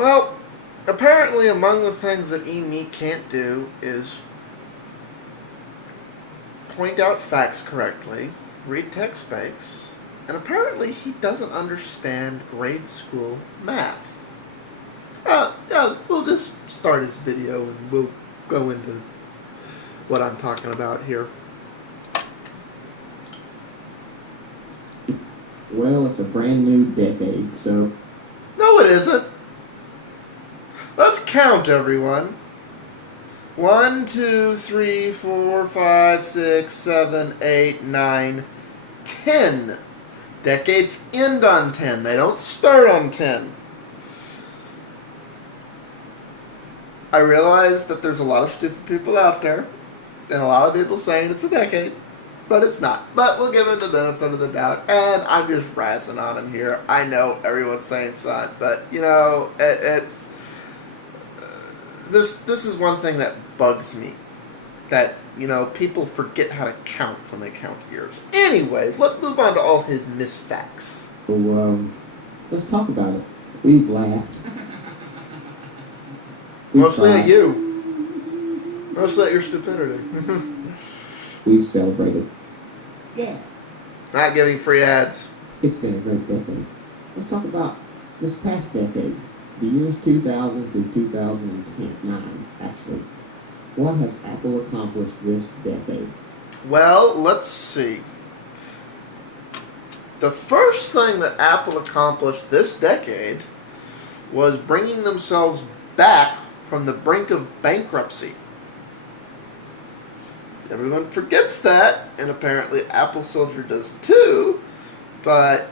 Well, apparently among the things that Emeek can't do is point out facts correctly, read text specs, and apparently he doesn't understand grade school math. Yeah, we'll just start his video and we'll go into what I'm talking about here. Well, it's a brand new decade, so... No, it isn't. Let's count, everyone. 1, 2, 3, 4, 5, 6, 7, 8, 9, 10. Decades end on 10. They don't start on 10. I realize that there's a lot of stupid people out there, and a lot of people saying it's a decade, but it's not. But we'll give him the benefit of the doubt, and I'm just razzing on him here. I know everyone's saying it's not, but, you know, it's... This is one thing that bugs me. That, you know, people forget how to count when they count years. Anyways, let's move on to all his misfacts. So, let's talk about it. We've laughed. Mostly at you. Mostly at your stupidity. We've celebrated. Yeah. Not giving free ads. It's been a great decade. Let's talk about this past decade. The years 2000 through 2009, actually. What has Apple accomplished this decade? Well, let's see. The first thing that Apple accomplished this decade was bringing themselves back from the brink of bankruptcy. Everyone forgets that, and apparently AppleSoldier does too, but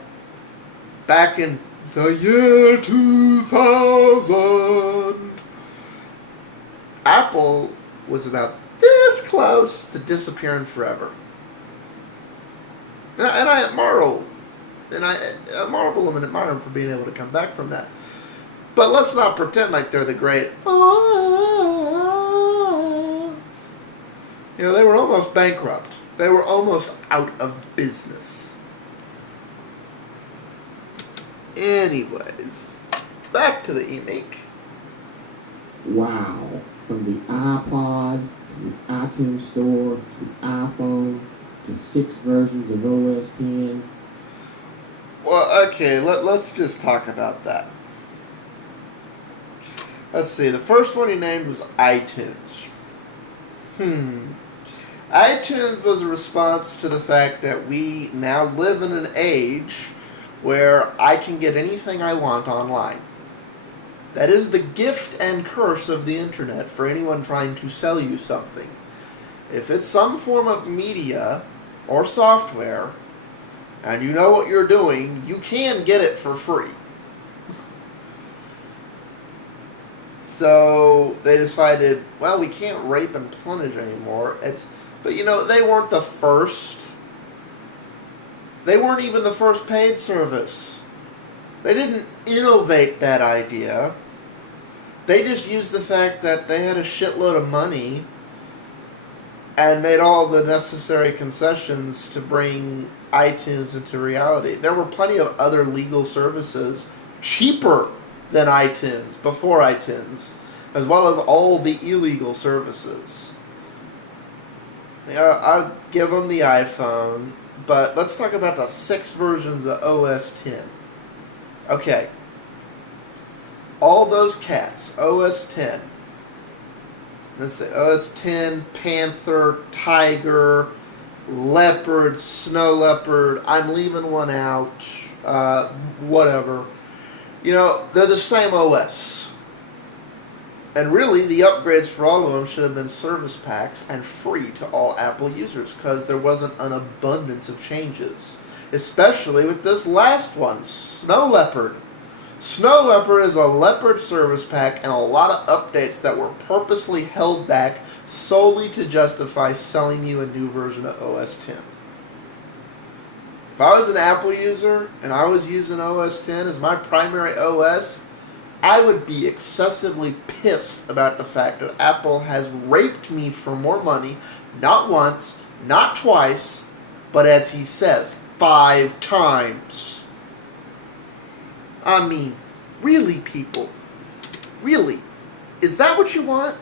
back in the year 2000, Apple was about this close to disappearing forever. And I marvel them and admire them for being able to come back from that. But let's not pretend like they're the great... You know, they were almost bankrupt. They were almost out of business. Anyways, back to the Emeek. Wow. From the iPod, to the iTunes Store, to the iPhone, to 6 versions of OS X. Well, okay, let's just talk about that. Let's see, the first one he named was iTunes. iTunes was a response to the fact that we now live in an age where I can get anything I want online. That is the gift and curse of the internet for anyone trying to sell you something. If it's some form of media or software, and you know what you're doing, you can get it for free. So they decided, well, we can't rape and pillage anymore. But you know, they weren't the first. They weren't even the first paid service. They didn't innovate that idea. They just used the fact that they had a shitload of money and made all the necessary concessions to bring iTunes into reality. There were plenty of other legal services cheaper than iTunes, before iTunes, as well as all the illegal services. I'll give them the iPhone, but let's talk about the 6 versions of OS X. Okay. All those cats, OS X. Let's say OS X, Panther, Tiger, Leopard, Snow Leopard. I'm leaving one out. Whatever. You know, they're the same OS. And really, the upgrades for all of them should have been service packs and free to all Apple users because there wasn't an abundance of changes. Especially with this last one, Snow Leopard. Snow Leopard is a Leopard service pack and a lot of updates that were purposely held back solely to justify selling you a new version of OS X. If I was an Apple user and I was using OS X as my primary OS, I would be excessively pissed about the fact that Apple has raped me for more money, not once, not twice, but as he says, 5 times. I mean, really, people. Really? Is that what you want?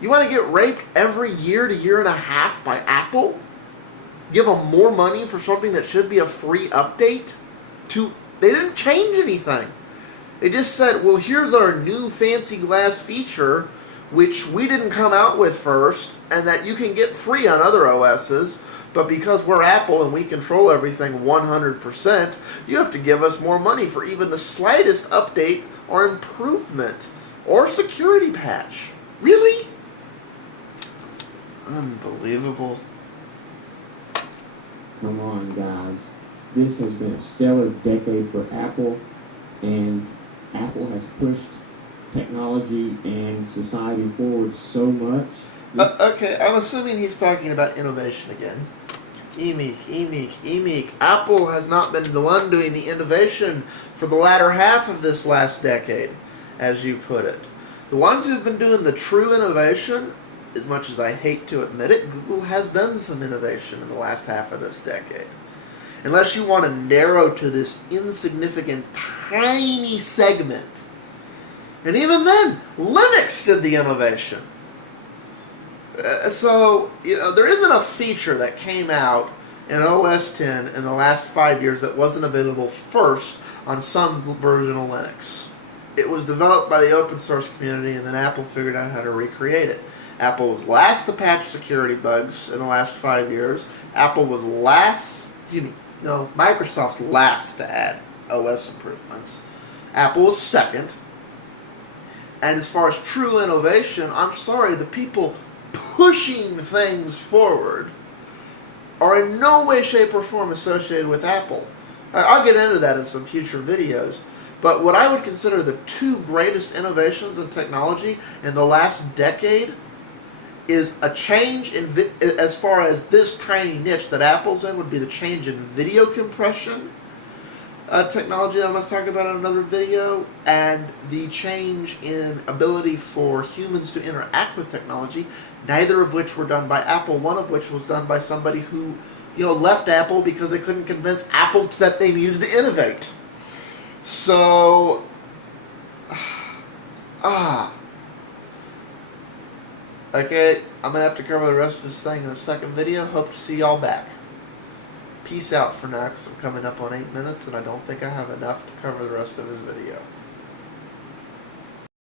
You want to get raped every year to year and a half by Apple? Give them more money for something that should be a free update? They didn't change anything. They just said, well, here's our new fancy glass feature, which we didn't come out with first, and that you can get free on other OSs, but because we're Apple and we control everything 100%, you have to give us more money for even the slightest update or improvement or security patch. Really? Unbelievable. Come on, guys. This has been a stellar decade for Apple, and Apple has pushed technology and society forward so much. Okay, I'm assuming he's talking about innovation again. Emeek. Apple has not been the one doing the innovation for the latter half of this last decade, as you put it. The ones who've been doing the true innovation, as much as I hate to admit it, Google has done some innovation in the last half of this decade. Unless you want to narrow to this insignificant, tiny segment. And even then, Linux did the innovation. So, there isn't a feature that came out in OS X in the last 5 years that wasn't available first on some version of Linux. It was developed by the open source community, and then Apple figured out how to recreate it. Apple was last to patch security bugs in the last 5 years. Microsoft's last to add OS improvements. Apple was second. And as far as true innovation, I'm sorry, the people pushing things forward are in no way, shape, or form associated with Apple. I'll get into that in some future videos. But what I would consider the two greatest innovations in technology in the last decade is a change in, as far as this tiny niche that Apple's in, would be the change in video compression technology that I'm going to talk about in another video, and the change in ability for humans to interact with technology, neither of which were done by Apple, one of which was done by somebody who left Apple because they couldn't convince Apple that they needed to innovate. So, okay, I'm going to have to cover the rest of this thing in a second video. Hope to see y'all back. Peace out for now, because I'm coming up on 8 minutes, and I don't think I have enough to cover the rest of this video.